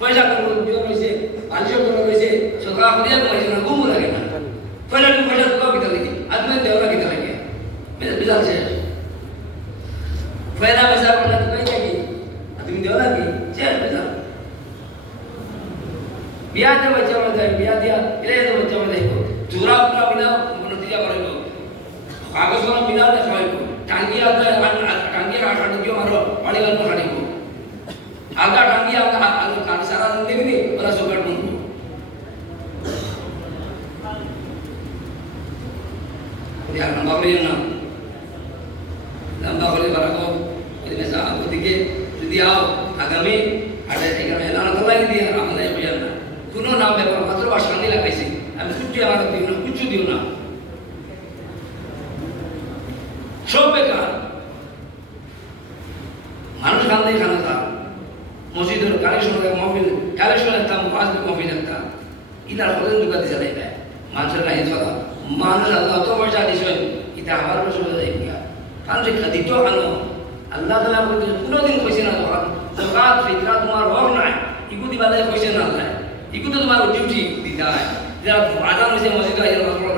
পয়সা দিও রয়েছে, বালিশের দর রয়েছে, সরকার করিয়া কমাইছে না, ঘুমও লাগে না। পয়সা তুমি পয়সা তোলাও কিতা লাগে, আর তুমি দেওয়া কিতা লাগে, বিজাল শেষ। পয়সা পয়সা পয়সা তুমি থাকি, আর তুমি দেওয়া লাগে, শেষ বিজাল। বিয়া দিয়ে বাচ্চা আমার যায়, বিয়া দিয়া এলে বাচ্চা আমার যাইব, জোড়া পুরা বিনা নতিজা করাইব, কাগজ কলম বিনা দেখাইব, টাঙ্গিয়া টাঙ্গিয়া কাটি দিও মারো, পানি গল্প কাটিব। আগা টাঙ্গিয়া কাটি সারা দিন দেখবি, ওরা সকাল বন্ধু। লম্বা করিও না, লম্বা করে বাড়াবো, ওদিকে যদি আও আগামী আটে এখানে এলানো তো লাগিয়ে দিয়ে আমাদের বুঝান না। কোনো নাম ব্যবহার মাত্র বা শান্তি লাগাইছি, আমি কুচ্ছু আমার দিও না, কুচ্ছু দিও না, সব বেকার। মানুষ খান্দাই খানা খা, মসজিদের কালেকশন মহফিল কালেকশন একটাম, আজকে মহফিল একটা, ইনার হলেন দুর্গা দিশা নাই পায়, মানুষের কাছে চলা, মানুষ আল্লাহ অত পয়সা দিছেন, এটা আমার বছর যাই গিয়া, কারণ যে দ্বিতীয় খানো, আল্লাহ তালা কোনোদিন কইছে না তখন, সরকার ফিতরা তোমার হক নাই, ইগু দিবা কইছে না আল্লাহ, ইগু তো তোমার ডিউটি দিতে হয়, যারা আজান হয়েছে মসজিদে